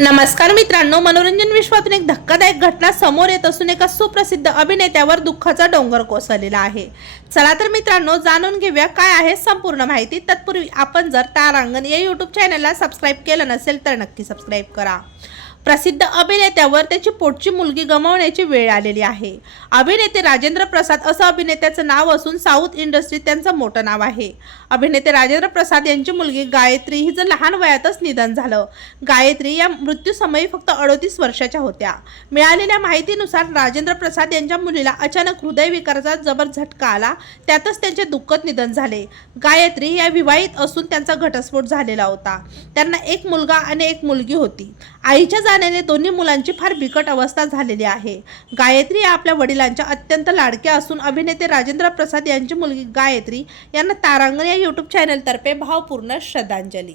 नमस्कार मित्रांनो मनोरंजन विश्वातून एक धक्कादायक घटना समोर येत असून एका सुप्रसिद्ध अभिनेत्यावर दुःखाचा डोंगर कोसळलेला आहे. चला तर मित्रांनो जाणून घेऊया काय आहे संपूर्ण माहिती. तत्पूर्वी आपण जर तारांगण या यूट्यूब चॅनलला सबस्क्राईब केलं नसेल तर नक्की सबस्क्राईब करा. प्रसिद्ध अभिनेत्यावर त्याची पोटची मुलगी गमावण्याची वेळ आलेली आहे. अभिनेते राजेंद्र प्रसाद असं अभिनेत्याचं नाव असून साऊथ इंडस्ट्रीत त्यांचं मोठं नाव आहे. अभिनेते राजेंद्र प्रसाद यांची मुलगी गायत्री हिचं लहान वयातच निधन झालं. गायत्री या मृत्यूसमयी फक्त अडोतीस वर्षाच्या होत्या. मिळालेल्या माहितीनुसार राजेंद्र प्रसाद यांच्या मुलीला अचानक हृदयविकाराचा जबर झटका आला. त्यातच त्यांचे दुःखद निधन झाले. गायत्री या विवाहित असून त्यांचा घटस्फोट झालेला होता. त्यांना एक मुलगा आणि एक मुलगी होती. आईच्या जाण्याने दोन्ही मुलांची फार बिकट अवस्था झालेली आहे. गायत्री या आपल्या वडिलांच्या अत्यंत लाडक्या असून अभिनेते राजेंद्र प्रसाद यांची मुलगी गायत्री यांना तारांगण या यूट्यूब चॅनलतर्फे भावपूर्ण श्रद्धांजली.